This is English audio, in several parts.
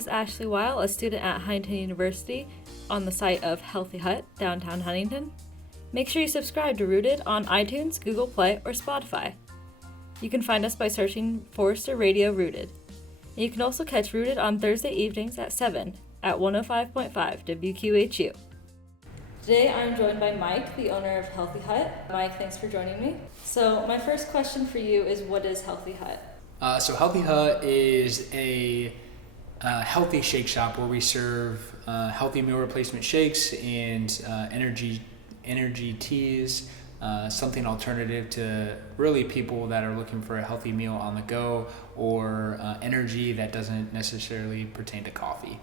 is Ashley Weill, a student at Huntington University on the site of Healthy Hut, downtown Huntington. Make sure you subscribe to Rooted on iTunes, Google Play, or Spotify. You can find us by searching Forrester Radio Rooted. And you can also catch Rooted on Thursday evenings at 7 at 105.5 WQHU. Today I'm joined by Mike, the owner of Healthy Hut. Mike, thanks for joining me. So my first question for you is, what is Healthy Hut? So Healthy Hut is a healthy shake shop where we serve healthy meal replacement shakes and energy teas, something alternative to really people that are looking for a healthy meal on the go or energy that doesn't necessarily pertain to coffee.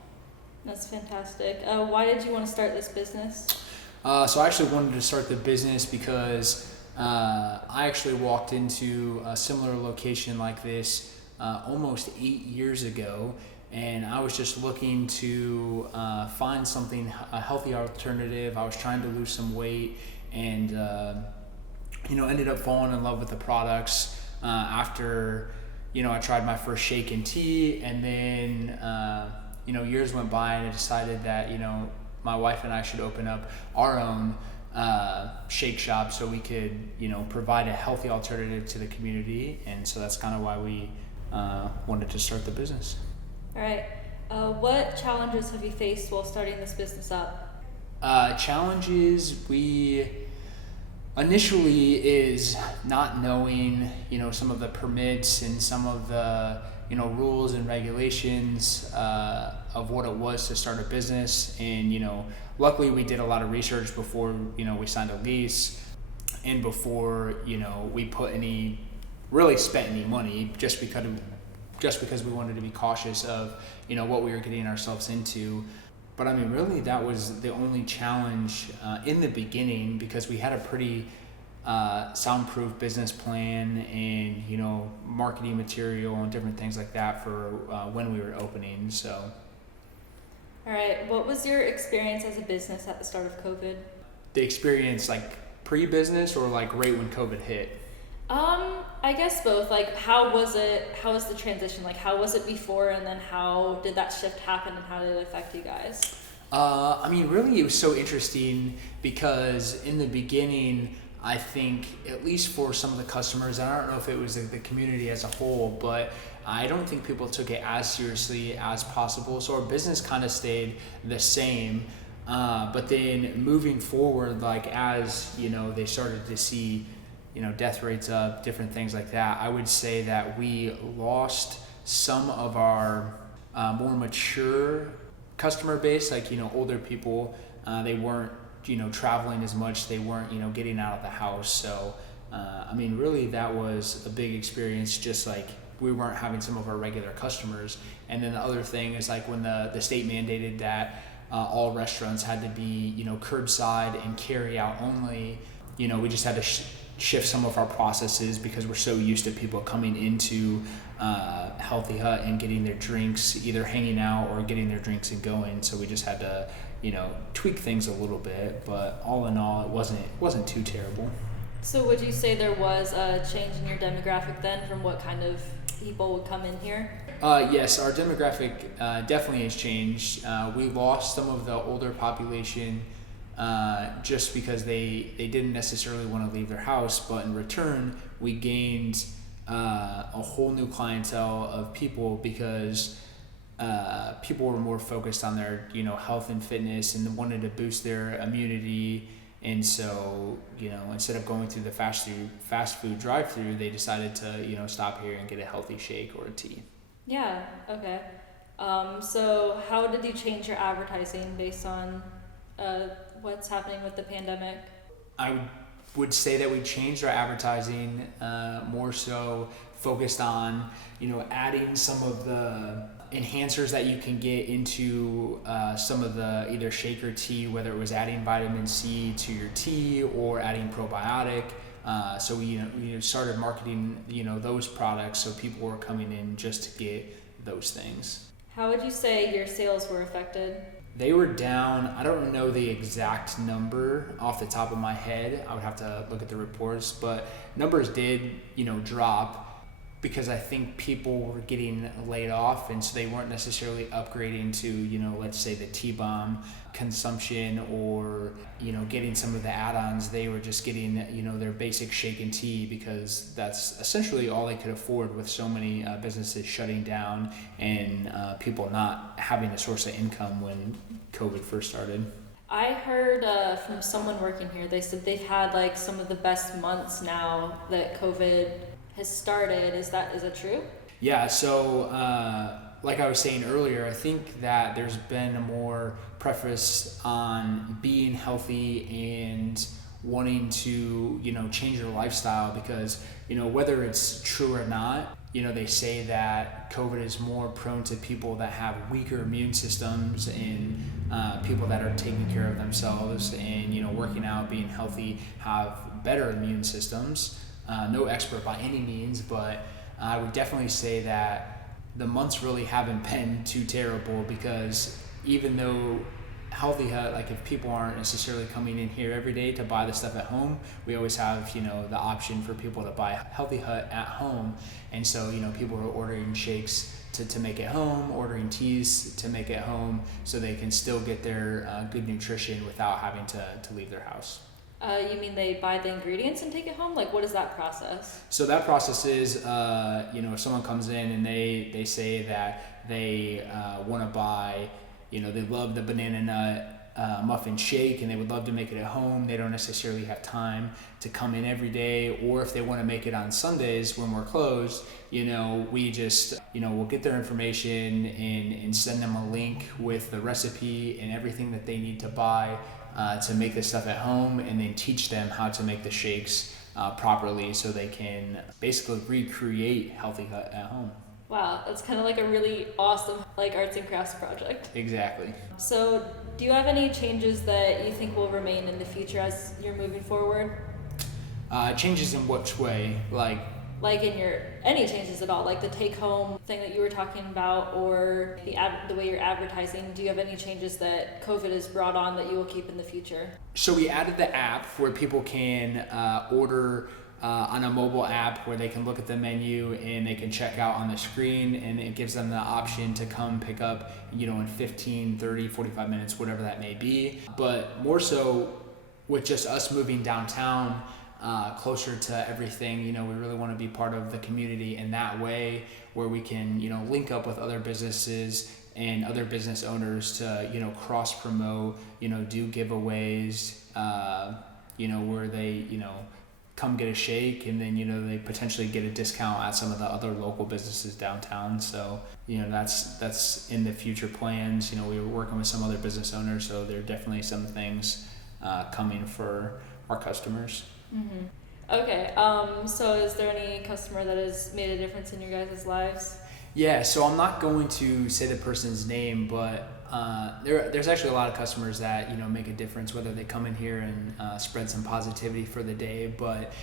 That's fantastic. Why did you want to start this business? So I actually wanted to start the business because I actually walked into a similar location like this almost 8 years ago, and I was just looking to find something, a healthy alternative. I was trying to lose some weight and ended up falling in love with the products after I tried my first shake and tea, and then years went by and I decided that my wife and I should open up our own shake shop so we could provide a healthy alternative to the community, and so that's kind of why we wanted to start the business. All right. What challenges have you faced while starting this business up? Challenges initially is not knowing some of the permits and some of the rules and regulations of what it was to start a business, and luckily we did a lot of research before we signed a lease and before we spent any money, just because we wanted to be cautious of what we were getting ourselves into. But I mean, really that was the only challenge in the beginning, because we had a pretty soundproof business plan and marketing material and different things like that for when we were opening. So all right, what was your experience as a business at the start of COVID? The experience like pre-business or like right when COVID hit? I guess both. Like, how was the transition? Like, how was it before, and then how did that shift happen, and how did it affect you guys? I mean, really it was so interesting because in the beginning, I think, at least for some of the customers, and I don't know if it was the community as a whole, but I don't think people took it as seriously as possible. So our business kind of stayed the same. But then moving forward, like as, they started to see, death rates up, different things like that, I would say that we lost some of our more mature customer base, like, older people. They weren't traveling as much, they weren't getting out of the house. So I mean, really that was a big experience, just like we weren't having some of our regular customers. And then the other thing is, like, when the state mandated that all restaurants had to be curbside and carry out only, we just had to shift some of our processes because we're so used to people coming into Healthy Hut and getting their drinks, either hanging out or getting their drinks and going. So we just had to tweak things a little bit, but all in all, it wasn't too terrible. So would you say there was a change in your demographic then, from what kind of people would come in here? Yes, our demographic definitely has changed. We lost some of the older population just because they didn't necessarily want to leave their house, but in return we gained a whole new clientele of people because people were more focused on their health and fitness and wanted to boost their immunity. And so instead of going through the fast food drive-through, they decided to stop here and get a healthy shake or a tea. Yeah. Okay. So how did you change your advertising based on what's happening with the pandemic? I would say that we changed our advertising more so focused on adding some of the enhancers that you can get into some of the either shake or tea, whether it was adding vitamin C to your tea or adding probiotic. So we started marketing those products, so people were coming in just to get those things. How would you say your sales were affected? They were down. I don't know the exact number off the top of my head. I would have to look at the reports, but numbers did drop. because I think people were getting laid off, and so they weren't necessarily upgrading to, let's say the T-bomb consumption, or, getting some of the add-ons. They were just getting, their basic shake and tea, because that's essentially all they could afford, with so many businesses shutting down and people not having a source of income when COVID first started. I heard from someone working here, they said they've had like some of the best months now that COVID has started. Is that true? Yeah, so like I was saying earlier, I think that there's been a more preface on being healthy and wanting to, change your lifestyle, because, whether it's true or not, they say that COVID is more prone to people that have weaker immune systems, and people that are taking care of themselves and, working out, being healthy, have better immune systems. No expert by any means, but I would definitely say that the months really haven't been too terrible, because even though Healthy Hut, like if people aren't necessarily coming in here every day to buy the stuff at home, we always have, the option for people to buy Healthy Hut at home. And so, people are ordering shakes to make at home, ordering teas to make at home, so they can still get their good nutrition without having to leave their house. You mean they buy the ingredients and take it home? Like, what is that process? So that process is, if someone comes in and they say that they want to buy, they love the banana nut muffin shake and they would love to make it at home. They don't necessarily have time to come in every day, or if they want to make it on Sundays when we're closed, we just, we'll get their information and send them a link with the recipe and everything that they need to buy to make this stuff at home, and then teach them how to make the shakes properly, so they can basically recreate Healthy Hut at home. Wow, that's kind of like a really awesome arts and crafts project. Exactly. So do you have any changes that you think will remain in the future as you're moving forward? Changes in which way? Like in any changes at all, like the take home thing that you were talking about, or the way you're advertising. Do you have any changes that COVID has brought on that you will keep in the future? So we added the app where people can order on a mobile app, where they can look at the menu and they can check out on the screen, and it gives them the option to come pick up, in 15, 30, 45 minutes, whatever that may be. But more so with just us moving downtown, closer to everything, we really want to be part of the community in that way, where we can, link up with other businesses and other business owners to, cross promote, do giveaways, where they, come get a shake, and then, they potentially get a discount at some of the other local businesses downtown. So, that's in the future plans. We were working with some other business owners, so there are definitely some things coming for our customers. Mm-hmm. Okay, so is there any customer that has made a difference in your guys' lives? Yeah, so I'm not going to say the person's name, but there's actually a lot of customers that, make a difference, whether they come in here and spread some positivity for the day. But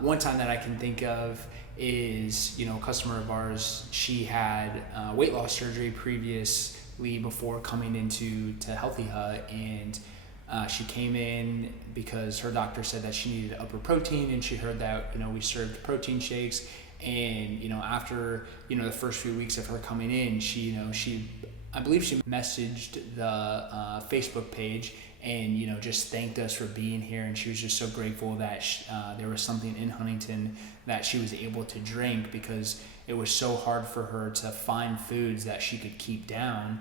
one time that I can think of is, a customer of ours. She had weight loss surgery previously before coming into Healthy Hut, and she came in because her doctor said that she needed upper protein, and she heard that, we served protein shakes. And, after, the first few weeks of her coming in, I believe she messaged the Facebook page and, just thanked us for being here. And she was just so grateful that there was something in Huntington that she was able to drink, because it was so hard for her to find foods that she could keep down,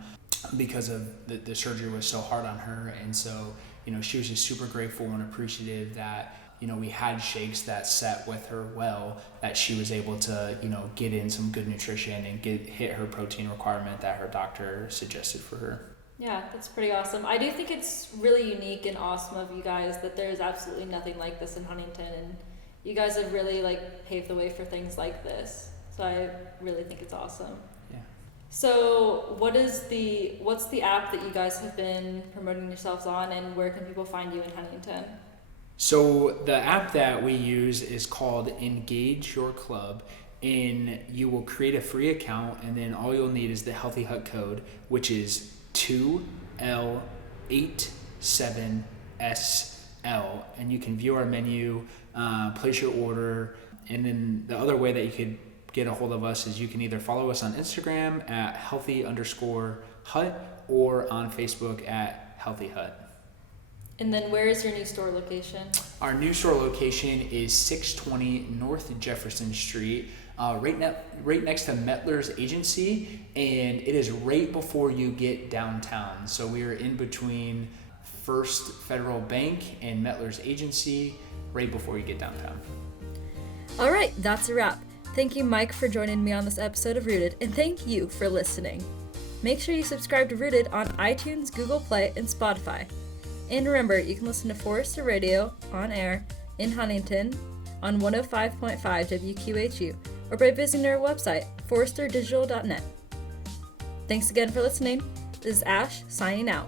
because of the surgery was so hard on her. And so, she was just super grateful and appreciative that, we had shakes that sat with her well, that she was able to, get in some good nutrition and hit her protein requirement that her doctor suggested for her. Yeah, that's pretty awesome. I do think it's really unique and awesome of you guys that there's absolutely nothing like this in Huntington, and you guys have really paved the way for things like this. So I really think it's awesome. Yeah. So what's the app that you guys have been promoting yourselves on, and where can people find you in Huntington? So the app that we use is called Engage Your Club, and you will create a free account, and then all you'll need is the Healthy Hut code, which is 2L87SL, and you can view our menu, place your order. And then the other way that you could get a hold of us is you can either follow us on Instagram at healthy_hut or on Facebook at Healthy Hut. And then where is your new store location? Our new store location is 620 North Jefferson Street, right next to Mettler's Agency, and it is right before you get downtown. So we are in between First Federal Bank and Mettler's Agency, right before you get downtown. All right, that's a wrap. Thank you, Mike, for joining me on this episode of Rooted, and thank you for listening. Make sure you subscribe to Rooted on iTunes, Google Play, and Spotify. And remember, you can listen to Forester Radio on air in Huntington on 105.5 WQHU or by visiting our website, foresterdigital.net. Thanks again for listening. This is Ash signing out.